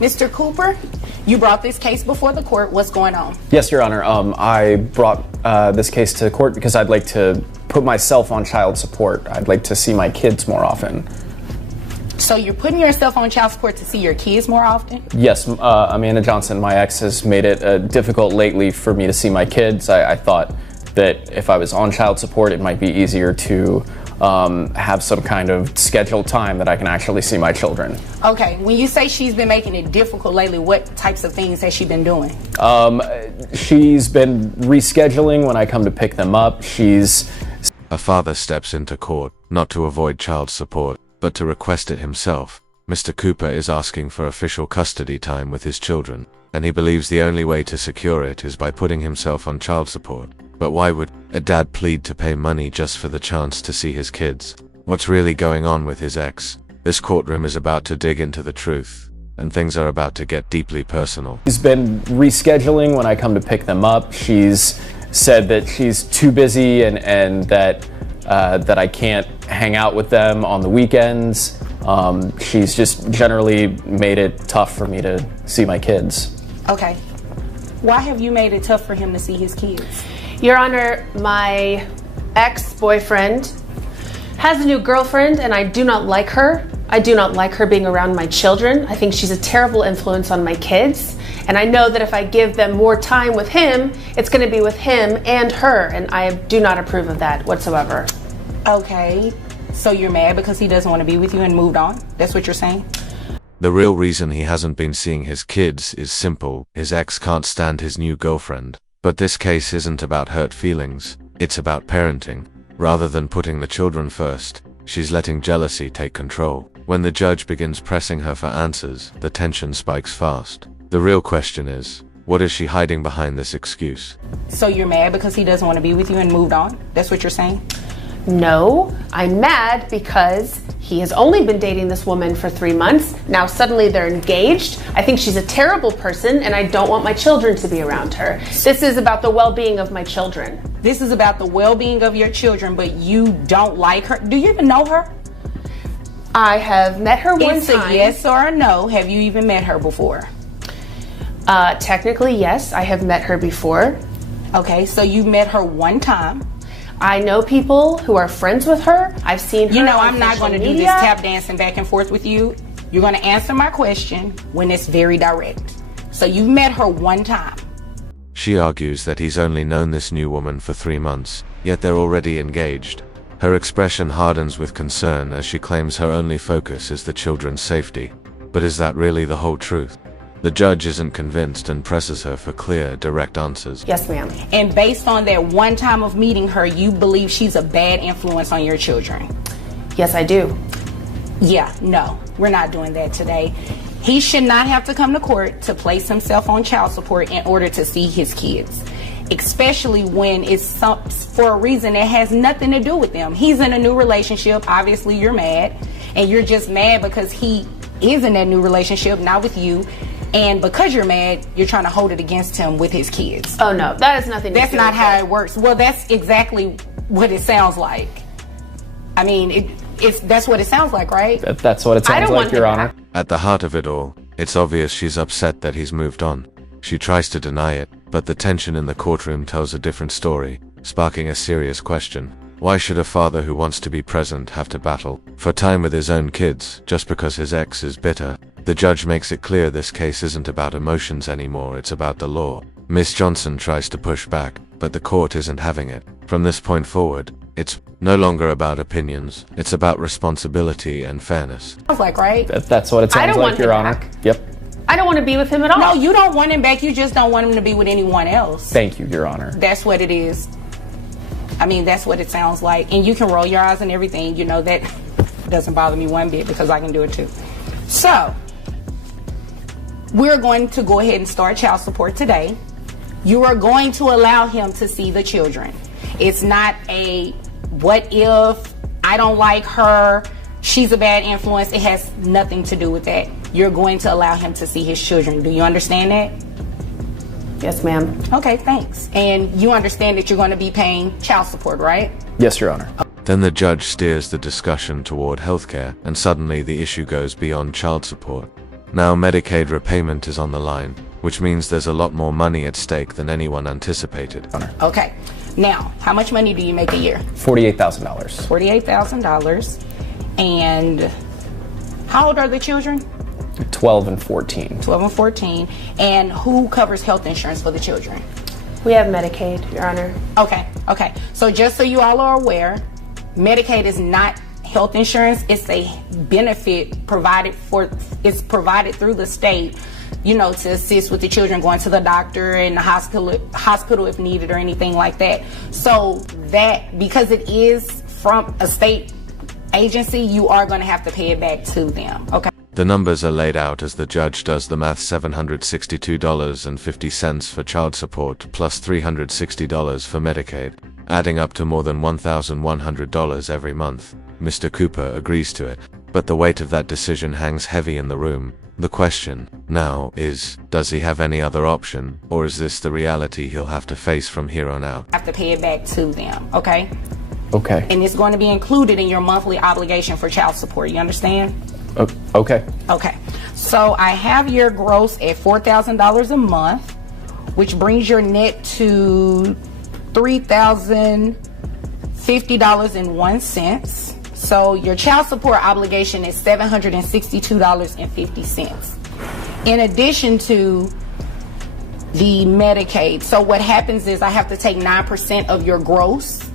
Mr. Cooper, you brought this case before the court. What's going on? Yes, Your Honor. I brought this case to court because I'd like to put myself on child support. I'd like to see my kids more often. So you're putting yourself on child support to see your kids more often? Yes, Amanda Johnson, my ex, has made it difficult lately for me to see my kids. I thought that if I was on child support, it might be easier to have some kind of scheduled time that I can actually see my children. Okay, when you say she's been making it difficult lately, what types of things has she been doing? She's been rescheduling when I come to pick them up. A father steps into court, not to avoid child support, but to request it himself. Mr. Cooper is asking for official custody time with his children, and he believes the only way to secure it is by putting himself on child support. But why would a dad plead to pay money just for the chance to see his kids? What's really going on with his ex? This courtroom is about to dig into the truth, and things are about to get deeply personal. She's been rescheduling when I come to pick them up. She's said that she's too busy and that I can't hang out with them on the weekends. She's just generally made it tough for me to see my kids. Okay. Why have you made it tough for him to see his kids? Your Honor, my ex-boyfriend has a new girlfriend and I do not like her. I do not like her being around my children. I think she's a terrible influence on my kids. And I know that if I give them more time with him, it's going to be with him and her. And I do not approve of that whatsoever. Okay. So you're mad because he doesn't want to be with you and moved on? That's what you're saying? The real reason he hasn't been seeing his kids is simple. His ex can't stand his new girlfriend. But this case isn't about hurt feelings, it's about parenting. Rather than putting the children first, she's letting jealousy take control. When the judge begins pressing her for answers, the tension spikes fast. The real question is, what is she hiding behind this excuse? So you're mad because he doesn't want to be with you and moved on? That's what you're saying? No, I'm mad because he has only been dating this woman for 3 months. Now suddenly they're engaged. I think she's a terrible person and I don't want my children to be around her. This is about the well-being of my children. This is about the well-being of your children, but you don't like her? Do you even know her? I have met her one time. It's a yes or a no. Have you even met her before? Technically, yes, I have met her before. Okay, so you met her one time. I know people who are friends with her. I've seen her. You know, on I'm not going to do this tap dancing back and forth with you. You're going to answer my question when it's very direct. So you met her one time. She argues that he's only known this new woman for 3 months, yet they're already engaged. Her expression hardens with concern as she claims her only focus is the children's safety. But is that really the whole truth? The judge isn't convinced and presses her for clear, direct answers. Yes, ma'am. And based on that one time of meeting her, you believe she's a bad influence on your children? Yes, I do. Yeah, no, we're not doing that today. He should not have to come to court to place himself on child support in order to see his kids, especially when it's for a reason that has nothing to do with them. He's in a new relationship. Obviously, you're mad, and you're just mad because he is in that new relationship, not with you. And because you're mad, you're trying to hold it against him with his kids. Oh, no, that has nothing to do with it. That's not how it works. Well, that's exactly what it sounds like. I mean, that's what it sounds like, right? That's what it sounds like, Your Honor. At the heart of it all, it's obvious she's upset that he's moved on. She tries to deny it, but the tension in the courtroom tells a different story, sparking a serious question. Why should a father who wants to be present have to battle for time with his own kids just because his ex is bitter? The judge makes it clear this case isn't about emotions anymore, it's about the law. Miss Johnson tries to push back, but the court isn't having it. From this point forward, it's no longer about opinions, it's about responsibility and fairness. Sounds like, right? That's what it sounds like, Your Honor. Yep. I don't want to be with him at all. No, you don't want him back, you just don't want him to be with anyone else. Thank you, Your Honor. That's what it is. I mean, that's what it sounds like. And you can roll your eyes and everything, you know, that doesn't bother me one bit because I can do it too. So, we're going to go ahead and start child support today. You are going to allow him to see the children. It's not a what if, I don't like her, she's a bad influence. It has nothing to do with that. You're going to allow him to see his children. Do you understand that? Yes, ma'am. Okay, thanks. And you understand that you're going to be paying child support, right? Yes, Your Honor. Then the judge steers the discussion toward healthcare, and suddenly the issue goes beyond child support. Now Medicaid repayment is on the line, which means there's a lot more money at stake than anyone anticipated. Okay. Now, how much money do you make a year? $48,000. $48,000. And how old are the children? 12 and 14. 12 and 14. And who covers health insurance for the children? We have Medicaid, Your Honor. Okay. So just so you all are aware, Medicaid is not health insurance. It's a benefit provided through the state, to assist with the children going to the doctor and the hospital if needed or anything like that. So that, because it is from a state agency, you are going to have to pay it back to them. Okay. The numbers are laid out as the judge does the math: $762.50 for child support plus $360 for Medicaid, adding up to more than $1,100 every month. Mr. Cooper agrees to it, but the weight of that decision hangs heavy in the room. The question now is, does he have any other option, or is this the reality he'll have to face from here on out? Have to pay it back to them, okay? Okay. And it's going to be included in your monthly obligation for child support. You understand? Okay. Okay. So I have your gross at $4,000 a month, which brings your net to $3,050.01. So your child support obligation is $762.50. In addition to the Medicaid. So what happens is I have to take 9% of your gross,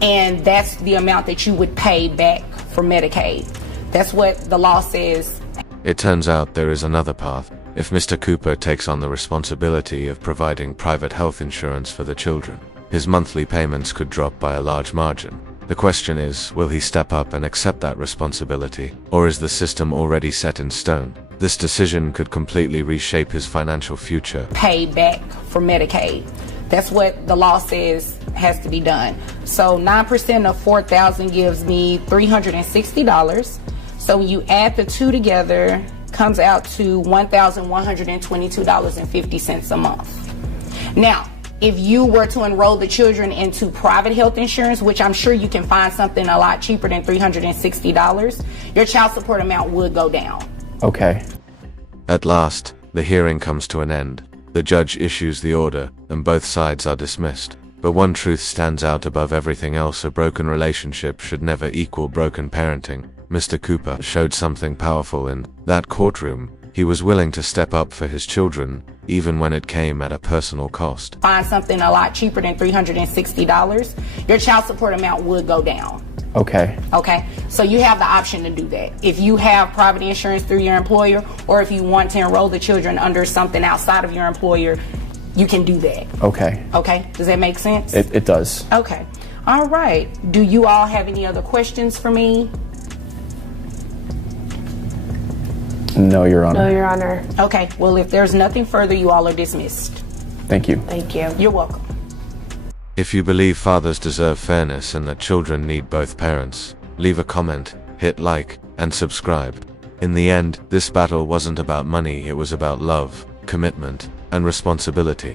and that's the amount that you would pay back for Medicaid. That's what the law says. It turns out there is another path. If Mr. Cooper takes on the responsibility of providing private health insurance for the children, his monthly payments could drop by a large margin. The question is, will he step up and accept that responsibility, or is the system already set in stone? This decision could completely reshape his financial future. Pay back for Medicaid. That's what the law says has to be done. So 9% of $4,000 gives me $360. So when you add the two together, comes out to $1,122.50 a month. Now, if you were to enroll the children into private health insurance, which I'm sure you can find something a lot cheaper than $360, your child support amount would go down. Okay. At last, the hearing comes to an end. The judge issues the order, and both sides are dismissed. But one truth stands out above everything else: a broken relationship should never equal broken parenting. Mr. Cooper showed something powerful in that courtroom. He was willing to step up for his children, even when it came at a personal cost. Find something a lot cheaper than $360, your child support amount would go down. Okay. Okay, so you have the option to do that. If you have private insurance through your employer, or if you want to enroll the children under something outside of your employer, you can do that. Okay. Okay, does that make sense? It does. Okay, all right. Do you all have any other questions for me? No, Your Honor. No, Your Honor. Okay, well, if there's nothing further, you all are dismissed. Thank you. Thank you. You're welcome. If you believe fathers deserve fairness and that children need both parents, leave a comment, hit like, and subscribe. In the end, this battle wasn't about money, it was about love, commitment, and responsibility.